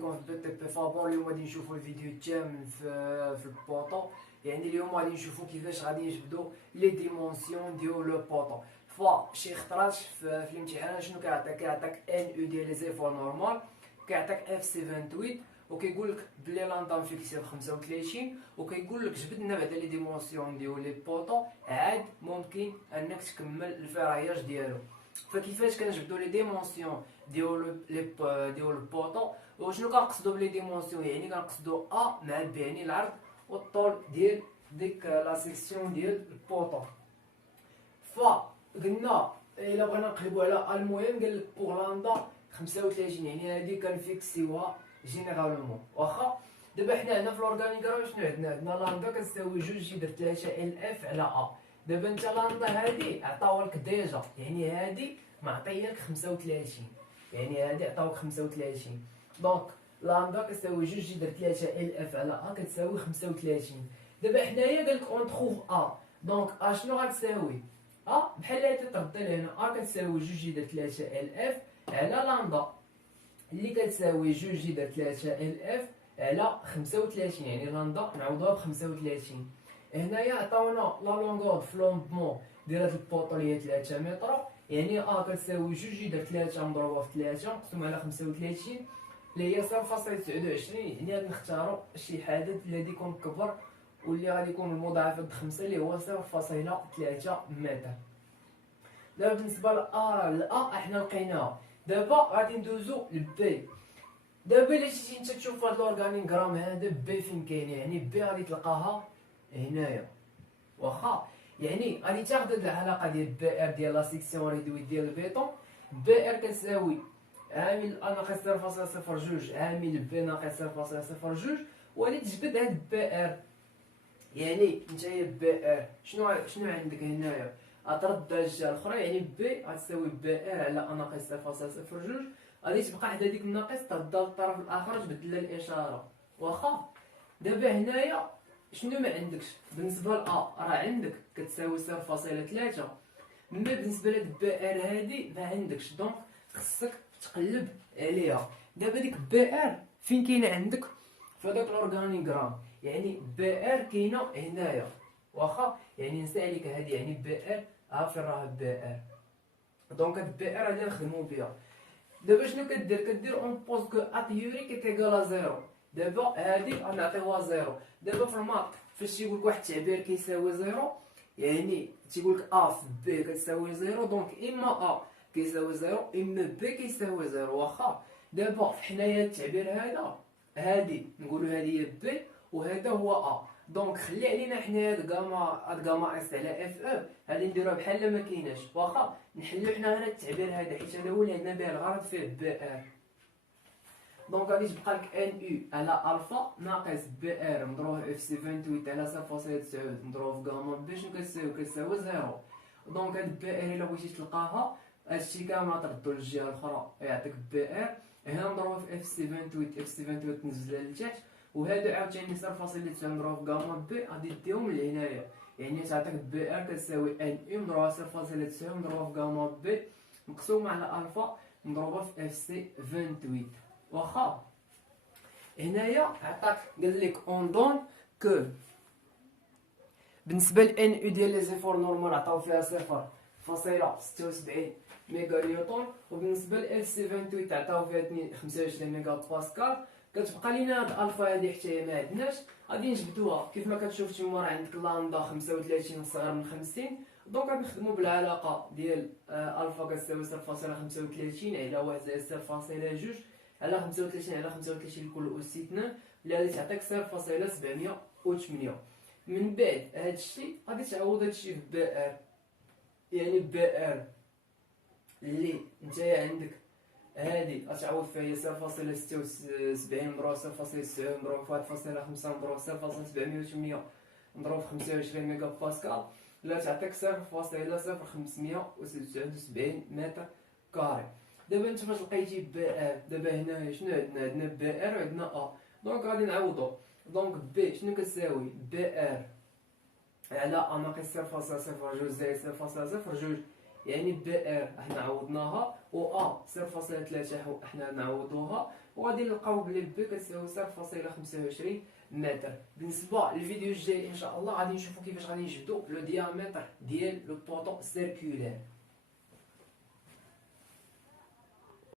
بكم في بي تي بي فابور. اليوم غادي نشوفوا الفيديو الثامن في البوطو. يعني اليوم غادي نشوفوا كيفاش غادي نجبدوا لي ديمونسيون ديال لو بوطو. فشي خطرات في الامتحان شنو كيعطيك ان او ديال لي زيفور نورمال، كيعطيك اف سي 28 وكيقول لك بلي لاندام فيكسي ب 35 وكيقول لك جبد لنا بعدا لي ديمونسيون ديال لي بوطو عاد ممكن انك تكمل الفراياج ديالو. فكيفاش كنجبدوا لي ديمونسيون ديال البوطو وشنو كنقصدوا بلي ديمونسيون؟ يعني كنقصدوا ا مع ب، يعني العرض والطول ديال ديك لا سيكسيون ديال البوطو. فقلنا الا بغينا نقلبوا على المهم قال لك بوغ لاندا 35، يعني هادي كنفيكسيوها جينيرالمون. واخا دابا حنا هنا في الاورغانيغرام شنو عندنا لاندا كتساوي 2 جذر 3 ال اف على ا. دابا انت لاندا هادي عطاوها لك ديجا، يعني هادي معطيه لك 35، يعني هادي عطاوك 35. دونك لاندا كتساوي 2 جذر 3 ال اف على ا كتساوي 35. دابا حنايا قال لك اون تخوف ا، دونك ا شنو غتساوي؟ ا بحال هادي ترد لهنا، ا كتساوي 2 جذر 3 ال اف على لاندا اللي كتساوي 2 جذر 3 ال اف على 35، يعني لاندا نعوضوها ب 35. هنايا عطاونا لا لونغور فلومبمون ديال هاد البوطو اللي هي 3 متر، يعني ا كتساوي 2 جذر 3 مضروبه في 3 مقسوم على 35 اللي هي 0.29. يعني غادي نختارو شي عدد اللي غادي يكون كبر واللي غادي يكون المضاعفه بخمسة اللي هو 0.3 متر. دابا بالنسبه لأ حنا لقيناها. دابا غادي ندوزو لبي. دابا الا جيتي انت تشوف هاد الاورغانيغرام هذا بي فين كاين، يعني بي غادي تلقاها هنايا. واخا يعني غادي تاخد هاد العلاقه ديال بي ار ديال لا سيكسيون ريدويت ديال البيطون. بي ار كتساوي عامل ا ناقص 0.02 عامل بي ناقص 0.02، وغادي تجبد هاد بي ار. يعني نتايا بي ار شنو عندك هنايا؟ غترد الجهه الاخرى، يعني بي غتساوي بي ار على ا ناقص 0.02، غادي تبقى حدا ديك الناقص تردها للطرف الاخر تبدل لها الاشاره. واخا دابا هنايا شنو ما عندكش بالنسبه ل ا؟ راه عندك كتساوي 0.3، مي بالنسبه لهاد بي ار هادي ما عندكش، دونك خصك تقلب عليها. دابا ديك بي ار فين كاينه عندك؟ في هذاك الاورغانيغرام، يعني بي ار كاينه هنايا. واخا يعني نسى عليك هادي، يعني بي ار ها فين راه بي ار. دونك هاد بي ار غادي نخدمو بها. دابا شنو كدير اون بوز كو ا تيوري كيتيكالا زيرو. دابا هادي غنعطيوها زيرو. دابا في الماط فاش تيقول لك واحد التعبير كيساوي زيرو، يعني تيقول لك ا في بي كتساوي زيرو، دونك اما ا كيساوي زيرو اما بي كيساوي زيرو. واخا دابا حنايا التعبير هذا هادي نقولوا هادي هي بي وهذا هو ا، دونك خلي علينا حنا هاد غاما اس على اف او هادي نديروها بحال ما كايناش. واخا نحلو حنا هذا التعبير هذا حيت هذا هو اللي عندنا به الغرض فيه بي ار. دونك غادي تبقى لك ان او على الفا ناقص بي ار مضروب في اف سي 28 على 0.9 مضروب في غاما بي شنو كتساوي زيرو. دونك هاد بي ار الا بغيتي تلقاها هادشي كامل غتردو للجهه الاخرى يعطيك بي ار. هنا مضروبه في اف سي 28، اف سي 28 تنزلها لتحت، وهادو عاوتاني 0.9 مضروب في غاما بي غادي ديهم لهنايا، يعني تعطيك بي ار كتساوي ان او مضروبه 0.9 مضروبه في غاما بي مقسومه على الفا مضروبه في اف سي 28. واخا هنايا عطاك قال لك اون دون كو بالنسبه لان او ديال لي زيفور نورمال عطاو فيها 0.76 ميغا نيوتن، وبالنسبه ل سي 28 عطاو فيها 25 ميغا باسكال. كتبقى لينا هاد الفا هادي حتى هي ما عندناش، غادي نجبدوها كيف ما كتشوف تما. راه عندك لاندا 35 صغر من 50، دونك غادي نخدمو بالعلاقه ديال الفا كتساوي 0.35 على 1 زائد 0.2 على 35 على 35 لكل أس 2 اللي غادي تعطيك 0.708. من بعد هادشي غادي تعوض هادشي في بي ار، يعني بي ار اللي نتايا عندك هادي غتعوض فيها هي 0.76 مضروب 0.9 مضروب في 1.5 مضروب 0.708 مضروب في 25 ميغا باسكال اللي تعطيك 0.0576 متر كاري. دابا انت فاش لقيتي بي ار، دابا هنا شنو عندنا بي ار وعندنا ا، دونك غادي نعوضو. دونك بي شنو كتساوي؟ بي ار على ا ناقص 0.02 زائد 0.02، يعني بي ار حنا عوضناها و ا 0.3 حنا نعوضوها، وغادي نلقاو بلي بي كتساوي 0.25 متر. بالنسبه للفيديو الجاي ان شاء الله غادي نشوفوا كيفاش غادي نجبدوا لو ديامتر ديال لو بوطو سيركولير.